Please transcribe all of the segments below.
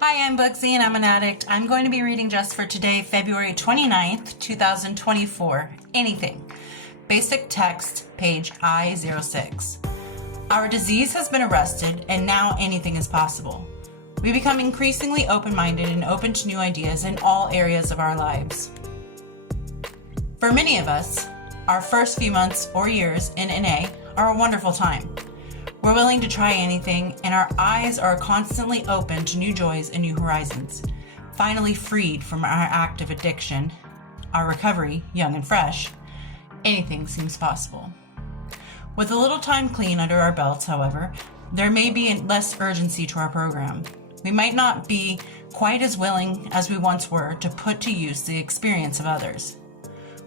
Hi, I'm Bugsy and I'm an addict. I'm going to be reading just for today, February 29th, 2024. Anything. Basic text, page I-06. Our disease has been arrested and now anything is possible. We become increasingly open-minded and open to new ideas in all areas of our lives. For many of us, our first few months or years in NA are a wonderful time. We're willing to try anything, and our eyes are constantly open to new joys and new horizons. Finally freed from our active addiction, our recovery, young and fresh, anything seems possible. With a little time clean under our belts, however, there may be less urgency to our program. We might not be quite as willing as we once were to put to use the experience of others.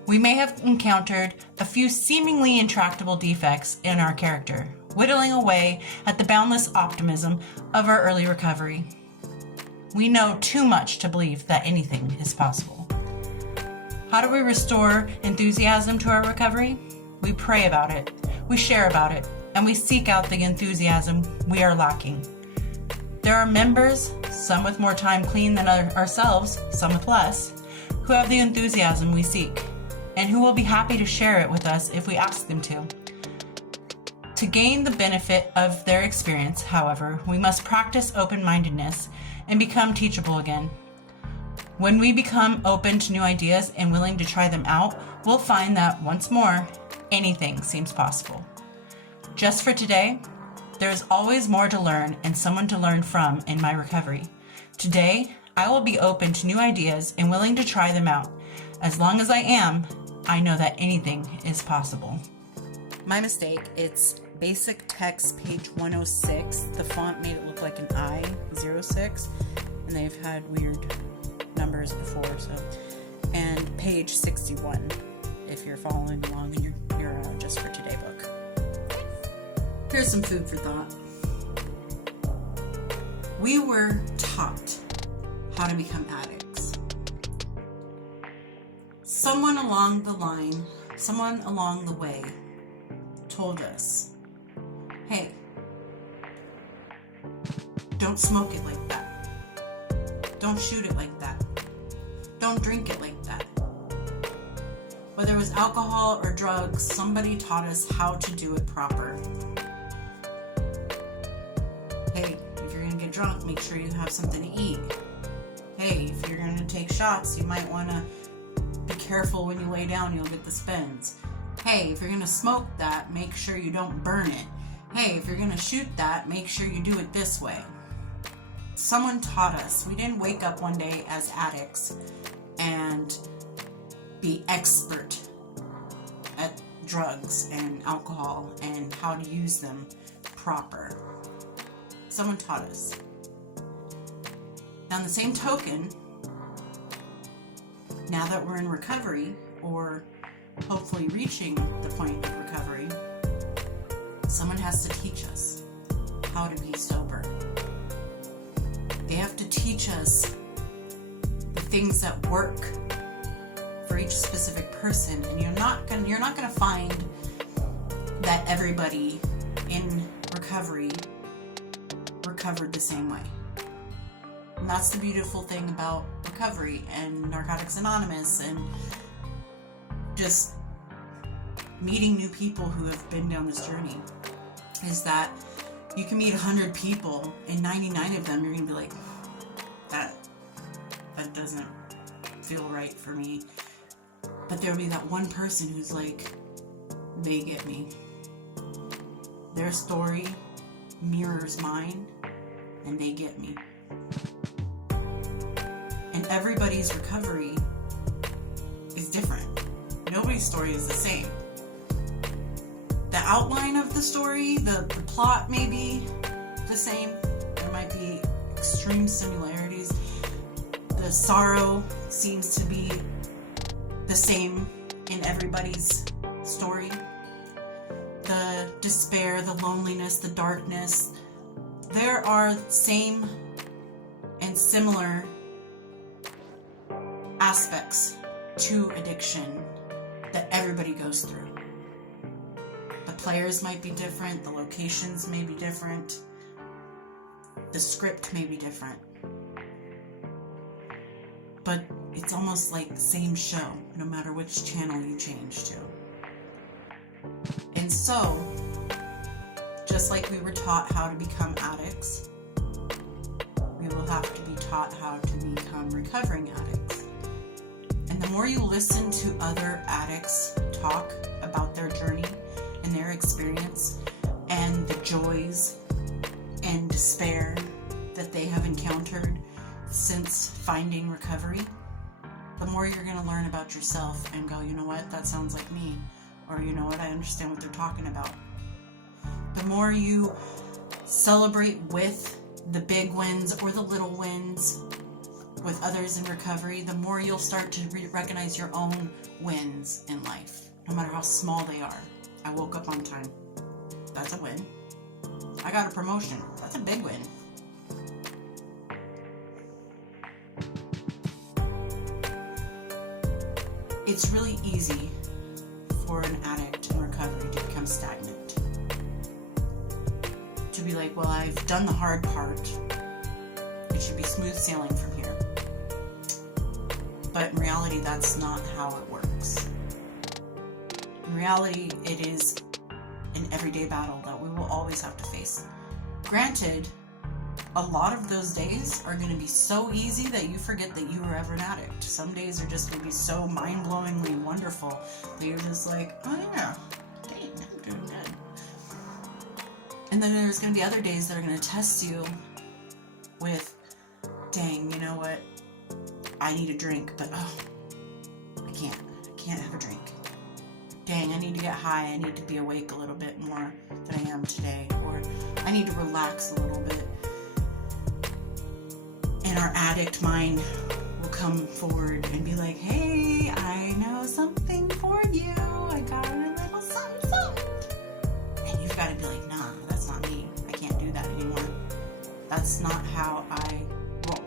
We may have encountered a few seemingly intractable defects in our character, whittling away at the boundless optimism of our early recovery. We know too much to believe that anything is possible. How do we restore enthusiasm to our recovery? We pray about it, we share about it, and we seek out the enthusiasm we are lacking. There are members, some with more time clean than ourselves, some with less, who have the enthusiasm we seek, and who will be happy to share it with us if we ask them to. To gain the benefit of their experience, however, we must practice open-mindedness and become teachable again. When we become open to new ideas and willing to try them out, we'll find that, once more, anything seems possible. Just for today, there is always more to learn and someone to learn from in my recovery. Today, I will be open to new ideas and willing to try them out. As long as I am, I know that anything is possible. My mistake, it's basic text, page 106. The font made it look like an I-06, and they've had weird numbers before, so. And page 61, if you're following along in your Just for Today book. Here's some food for thought. We were taught how to become addicts. Someone along the way told us, hey, don't smoke it like that. Don't shoot it like that. Don't drink it like that. Whether it was alcohol or drugs, somebody taught us how to do it proper. Hey, if you're gonna get drunk, make sure you have something to eat. Hey, if you're gonna take shots, you might wanna be careful when you lay down, you'll get the spins. Hey, if you're gonna smoke that, make sure you don't burn it. Hey, if you're gonna shoot that, make sure you do it this way. Someone taught us. We didn't wake up one day as addicts and be expert at drugs and alcohol and how to use them proper. Someone taught us. Now, on the same token, now that we're in recovery, or hopefully reaching the point of recovery, someone has to teach us how to be sober. They have to teach us the things that work for each specific person, and you're not gonna find that everybody in recovery recovered the same way. And that's the beautiful thing about recovery and Narcotics Anonymous and just meeting new people who have been down this journey, is that you can meet 100 people and 99 of them you're gonna be like, that doesn't feel right for me. But there'll be that one person who's like, they get me. Their story mirrors mine and they get me. And everybody's recovery is different. Nobody's story is the same. The outline of the story, the plot may be the same. There might be extreme similarities. The sorrow seems to be the same in everybody's story. The despair, the loneliness, the darkness. There are same and similar aspects to addiction that everybody goes through. The players might be different, the locations may be different, the script may be different, but it's almost like same show, no matter which channel you change to. And so, just like we were taught how to become addicts, we will have to be taught how to become recovering addicts. And the more you listen to other addicts talk about their journey and their experience and the joys and despair that they have encountered since finding recovery, the more you're going to learn about yourself and go, you know what, that sounds like me. Or, you know what, I understand what they're talking about. The more you celebrate with the big wins or the little wins with others in recovery, the more you'll start to recognize your own wins in life, no matter how small they are. I woke up on time. That's a win. I got a promotion. That's a big win. It's really easy for an addict in recovery to become stagnant. To be like, well, I've done the hard part. It should be smooth sailing from here. But in reality, that's not how it works. In reality, it is an everyday battle that we will always have to face. Granted, a lot of those days are going to be so easy that you forget that you were ever an addict. Some days are just going to be so mind-blowingly wonderful that you're just like, oh yeah, dang, I'm doing good. And then there's going to be other days that are going to test you with, dang, you know what, I need a drink, but I can't have a drink. Dang, I need to get high, I need to be awake a little bit more than I am today, or I need to relax a little bit. And our addict mind will come forward and be like, hey, I know something for you. I got a little something. And you've got to be like, nah, that's not me. I can't do that anymore. That's not how I roll.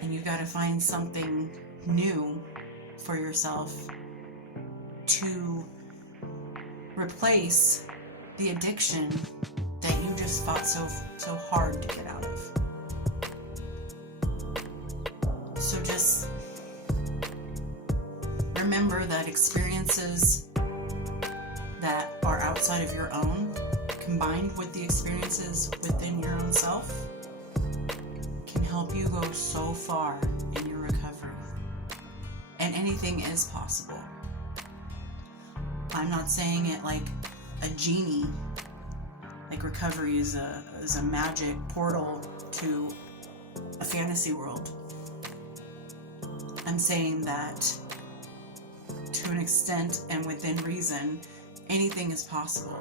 And you've got to find something new for yourself to replace the addiction that you just fought so hard to get out of. So just remember that experiences that are outside of your own, combined with the experiences within your own self, can help you go so far in your recovery. And anything is possible. I'm not saying it like a genie. Like recovery is a magic portal to a fantasy world. I'm saying that to an extent and within reason, anything is possible.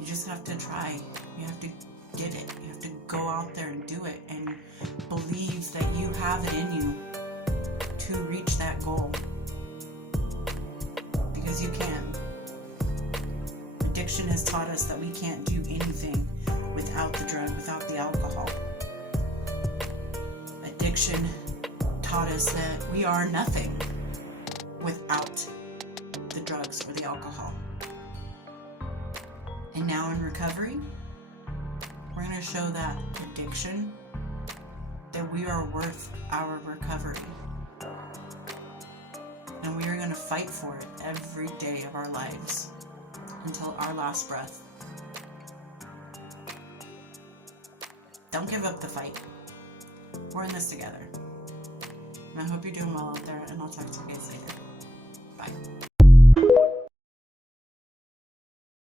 You just have to try. You have to get it. You have to go out there and do it and believe that you have it in you to reach that goal. Because you can. Addiction has taught us that we can't do anything without the drug, without the alcohol. Addiction taught us that we are nothing without the drugs or the alcohol. And now in recovery, we're going to show that addiction that we are worth our recovery. And we are going to fight for it every day of our lives until our last breath. Don't give up the fight. We're in this together. And I hope you're doing well out there, and I'll talk to you guys later. Bye.